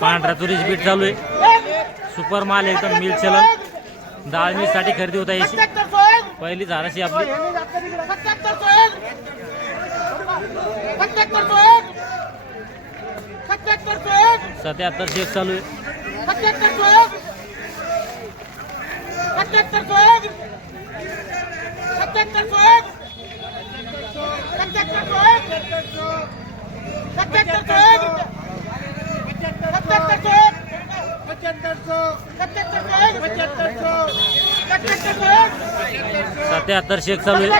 पांढरा तुरीची बीट चालू आहे. सुपर माल एकदम मिल चलन. दाळणीसाठी खरेदी होता याची. पहिली झाडाची आपली 77 शेक चालू आहे. 77 शेक चालू आहे.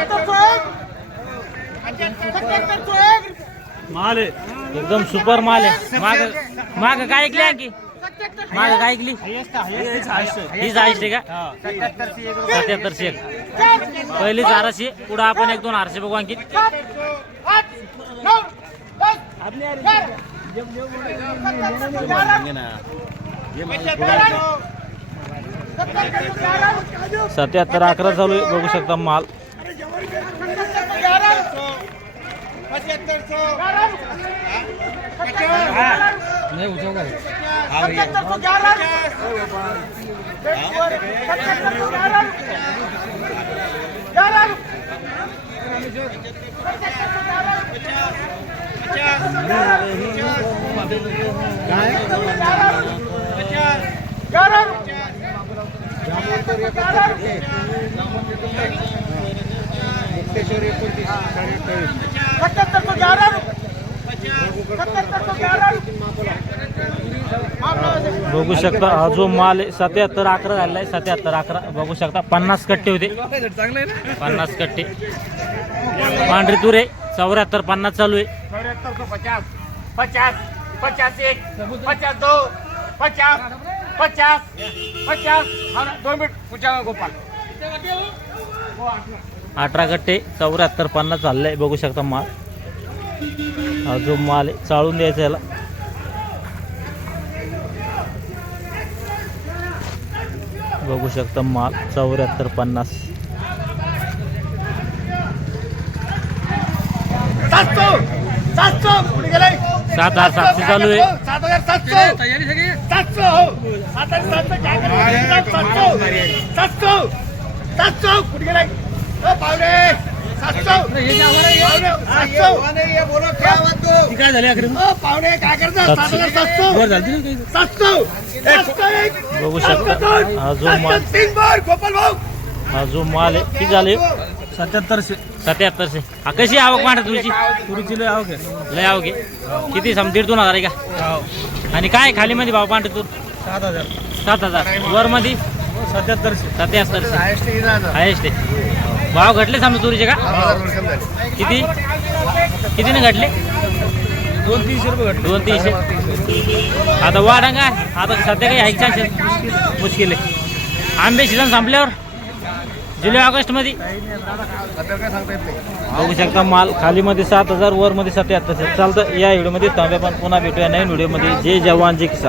माल आहे एकदम सुपर माल आहे. माग काय ऐकली आणखी माग काय ऐकली हीच हायस्ट आहे का? 77 शेक पहिली 1200. पुढे आपण 1-2 आरशे बघू आणखी. सत्याहत्तर 11 चालू आहे. बघू शकता माल. बघू शकता हा जो माल आहे 77 11 झालेला आहे. 77 11 बघू शकता. 50 कट्टे होते. 50 कट्टे. पांढरी तूर आहे 74 50 चालू आहे. 50 50 50 1 50 2 50 50 50 2 मिनिट पूजा गोपाल 18 कट्टे 74 50 चाललं आहे. बघू शकता माल. हा जो माल आहे चाळून द्यायचा याला. बघू शकता माल 74 50. 7700 चालू आहे. काय झाले पाहुणे काय करतात? बघू शकता हा जो माल. हा जो माल आहे किती झाले? 7700. हा कशी आवक मांडा तुझी? तुरीची लय आवक आहे. लय आवक आहे. किती 1.5-2 हजार आहे का? आणि काय खाली मध्ये भाव पांढरे तूर? 7000. 7000. वर मध्ये 7700. हायस्ट आहे. भाव घटले समजा तुरीचे का? किती कितीने घटले? 200-300 रुपये घटले. 200-300. आता वाढा काय आता सध्या काही आहे चान्सेस मुश्किल आहे. आंबे सीझन संपल्यावर जुलै ऑगस्ट मध्ये बघू शकता माल. खाली मध्ये 7000 वर मध्ये 7700 चालतं. या व्हिडिओ मध्ये थांबे पण पुन्हा भेटूया नवीन व्हिडिओ मध्ये. जय जवान जय किसान.